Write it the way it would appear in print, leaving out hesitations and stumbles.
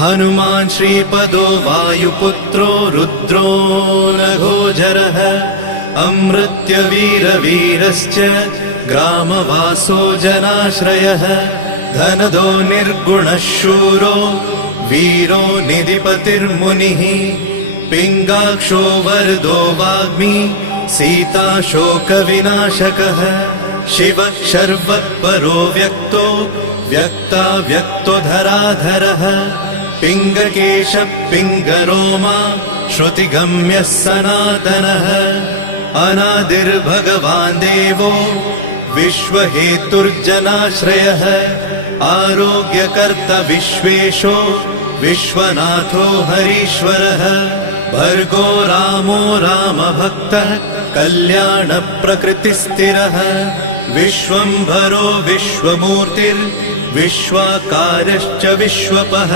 हनुमान् श्रीपदो वायुपुत्रो रुद्रो नघोजरः अमृत्यवीरवीरश्च ग्रामवासो जनाश्रयः धनदो निर्गुणः शूरो वीरो निधिपतिर्मुनिः पिङ्गाक्षो वरदो वाग्मी सीताशोकविनाशकः शिवः शर्वत्परो व्यक्तो व्यक्तो धराधरः पिङ्गकेशः पिङ्गरोमा श्रुतिगम्यः सनातनः अनादिर्भगवान् देवो विश्वहेतुर्जनाश्रयः आरोग्यकर्ता विश्वेशो विश्वनाथो हरीश्वरः भर्गो रामो रामभक्तः कल्याणप्रकृतिस्थिरः विश्वम्भरो विश्वमूर्तिर्विश्वाकारश्च विश्वपः